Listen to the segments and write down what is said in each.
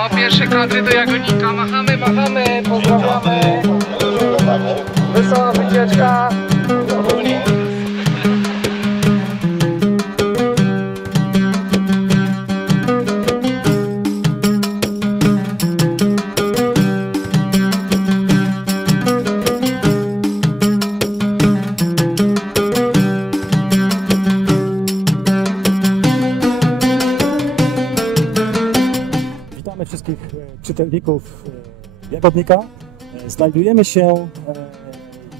O, pierwsze kadry do Jagonika. Machamy, machamy, pozdrawiamy. Wesoła wycieczka. Witamy wszystkich czytelników Jagodnika. Znajdujemy się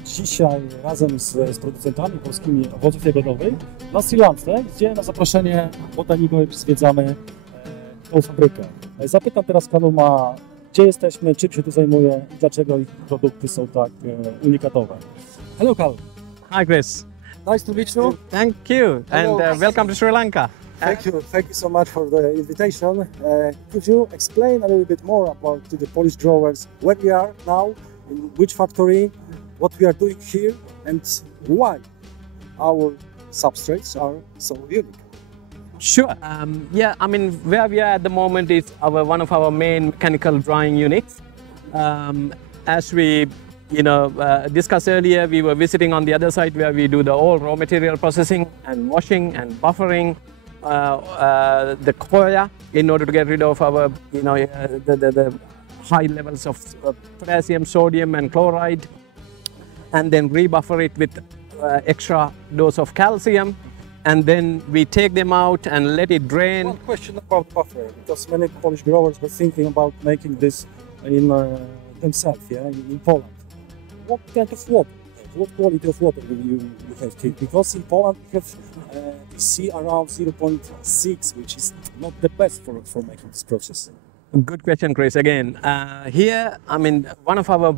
dzisiaj razem z producentami polskimi owoców jagodowych na Sri Lance, gdzie na zaproszenie botaników zwiedzamy tą fabrykę. Zapytam teraz Kaluma, gdzie jesteśmy, czym się tu zajmuje i dlaczego ich produkty są tak unikatowe. Hello, Kalum. Hi, Chris. Nice to meet you. Thank you, and welcome to Sri Lanka. Thank you so much for the invitation. Could you explain a little bit more about the Polish growers, where we are now, in which factory, what we are doing here, and why our substrates are so unique? Sure. Yeah, I mean, where we are at the moment is one of our main mechanical drying units. As we discussed earlier, we were visiting on the other side where we do the all raw material processing and washing and buffering the coir in order to get rid of our, the high levels of potassium, sodium and chloride, and then rebuffer it with extra dose of calcium, and then we take them out and let it drain. One question about buffering, because many Polish growers were thinking about making this in themselves, in Poland. What kind of water? What quality of water will you have here? Because in Poland we have PC around 0.6, which is not the best for making this process. Good question, Chris. Again, here, I mean, one of our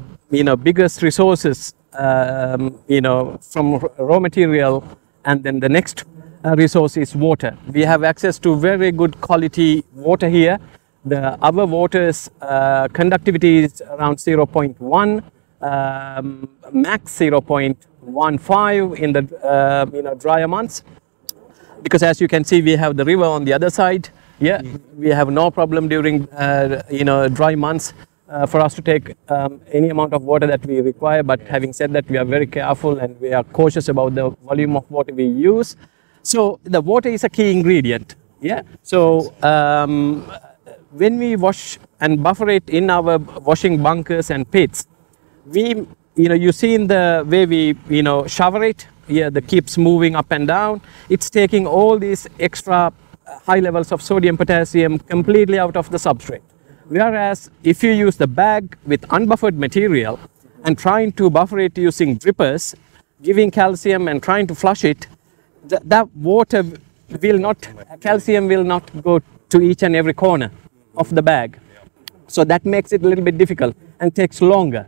biggest resources, from raw material, and then the next resource is water. We have access to very good quality water here. The other water's conductivity is around 0.1. Max 0.15 in the drier months, because as you can see we have the river on the other side. We have no problem during dry months for us to take any amount of water that we require, but having said that, we are very careful and we are cautious about the volume of water we use. So the water is a key ingredient. So when we wash and buffer it in our washing bunkers and pits, you see in the way we shower it, the keeps moving up and down. It's taking all these extra high levels of sodium, potassium completely out of the substrate. Whereas if you use the bag with unbuffered material and trying to buffer it using drippers, giving calcium and trying to flush it, that water will not, calcium will not go to each and every corner of the bag. So that makes it a little bit difficult and takes longer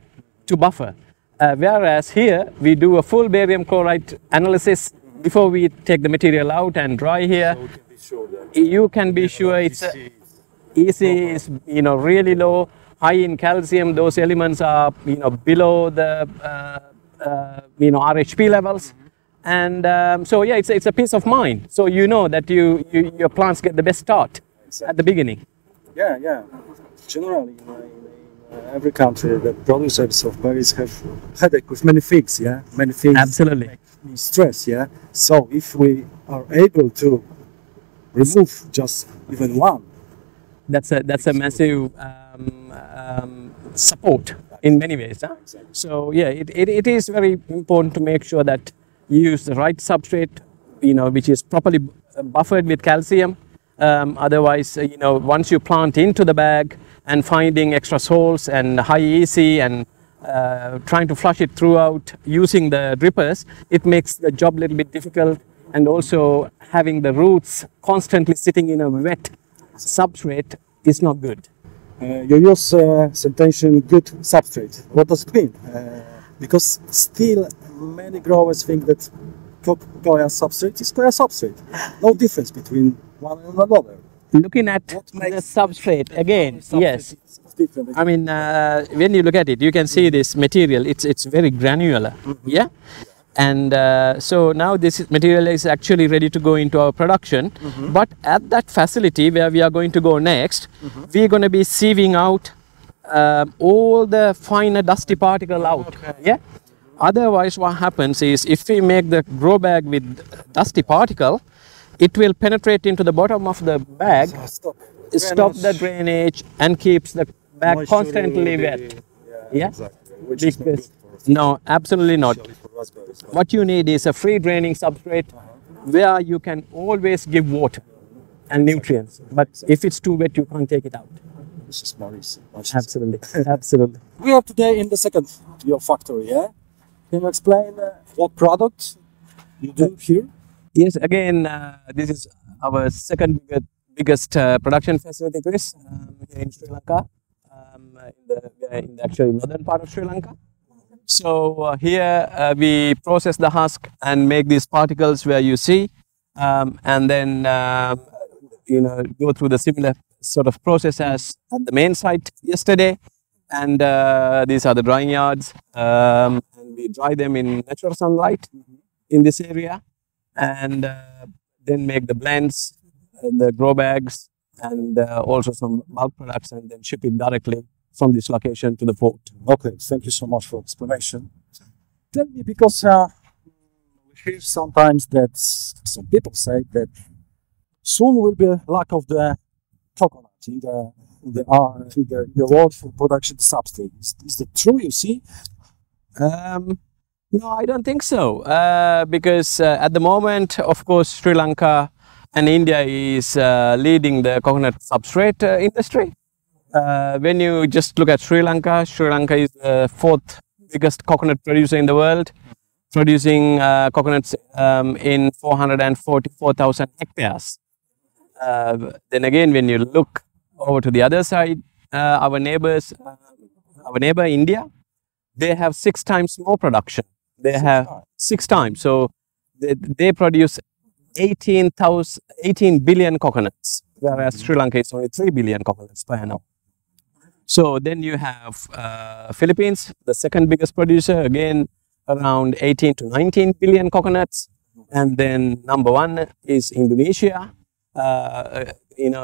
to buffer. Whereas here we do a full barium chloride analysis before we take the material out and dry here. So you can be sure it's EC is really low, high in calcium. Those elements are below the RHP levels, and so yeah, it's a peace of mind. So you know that your plants get the best start at the beginning. Yeah. Generally, in every country, the producers of berries have headache with many things, many things. Absolutely. Make stress, So if we are able to remove just even one, that's a massive support in many ways. So yeah, it is very important to make sure that you use the right substrate, which is properly buffered with calcium. Otherwise, once you plant into the bag and finding extra salts and high EC and trying to flush it throughout using the drippers, it makes the job a little bit difficult. And also having the roots constantly sitting in a wet substrate is not good. You use sentential good substrate. What does it mean? Because still many growers think that coir substrate is coir substrate. No difference between one and another. Looking at the substrate again, yes. I mean, when you look at it, you can see this material. It's very granular. And so now this material is actually ready to go into our production. But at that facility where we are going to go next, we're going to be sieving out all the finer dusty particle out. Yeah. Otherwise, what happens is if we make the grow bag with dusty particle, it will penetrate into the bottom of the bag, stop the drainage, and keeps the bag Moisture constantly will be- wet. Yeah. Exactly. Which is not good Because, for no, absolutely not. raspberries. What you need is a free draining substrate where you can always give water and nutrients. But if it's too wet, you can't take it out. This is more easy. Absolutely. Absolutely. We are today in the second your factory, yeah? Can you explain what product you do here? Yes, again, this is our second biggest production facility, Chris, here in Sri Lanka, in the actually northern part of Sri Lanka. So here we process the husk and make these particles where you see, and then go through the similar sort of process as at the main site yesterday. And these are the drying yards, and we dry them in natural sunlight in this area, and then make the blends, the grow bags, and also some bulk products, and then ship it directly from this location to the port. Okay, thank you so much for explanation. Tell me, because we hear sometimes that some people say that soon will be a lack of the coconut in the world for production substrate. Is that true? You see? No, I don't think so. Because at the moment, of course, Sri Lanka and India is leading the coconut substrate industry. When you just look at Sri Lanka is the fourth biggest coconut producer in the world, producing coconuts in 444,000 hectares. Then again, when you look over to the other side, our neighbor India, they have 6 times more production. They have 6 times. So they produce 18 billion coconuts, whereas Sri Lanka is only 3 billion coconuts per annum. So then you have Philippines, the second biggest producer, again around 18 to 19 billion coconuts. And then number 1 is Indonesia,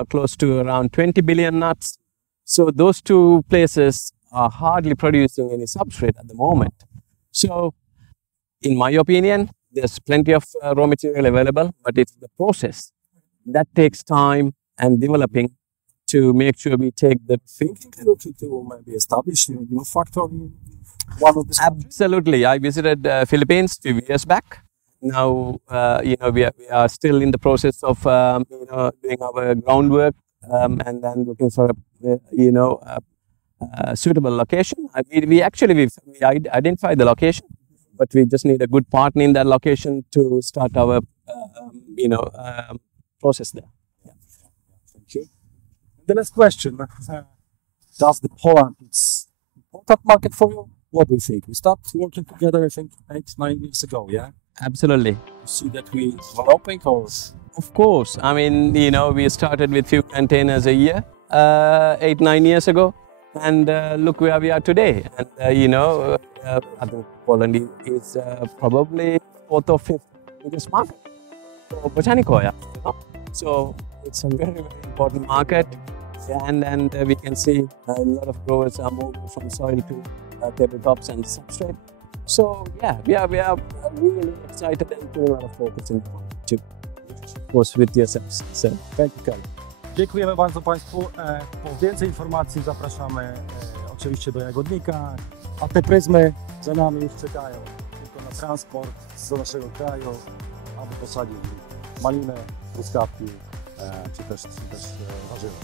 close to around 20 billion nuts. So those 2 places are hardly producing any substrate at the moment. So in my opinion, there's plenty of raw material available, but it's the process that takes time and developing to make sure we take the Thinking to maybe establish a new factory in one of these countries? Absolutely. I visited Philippines a few years back. Now, we are still in the process of, doing our groundwork and then looking for a suitable location. We identified the location, but we just need a good partner in that location to start our, process there. Thank you. The last question: does the Poland is important market for you? What do you think? We started working together, I think, 8-9 years ago. Yeah. Absolutely. You see that we developing, or Of course. I mean, we started with few containers a year, 8-9 years ago, and look where we are today. And I think Poland is probably 4th or 5th biggest market for Botanicoia. So it's a very, very important market, and we can see a lot of growers are moving from soil to tabletops and substrate. So yeah, we are really excited and putting a lot of focus in to, of course, with yourselves. So thank you, Karol. Dziękujemy bardzo Państwu. Po więcej informacji zapraszamy oczywiście do Jagodnika, a te pryzmy za nami już czekają tylko na transport z naszego kraju, aby posadzić malinę, truskawki czy też warzywa.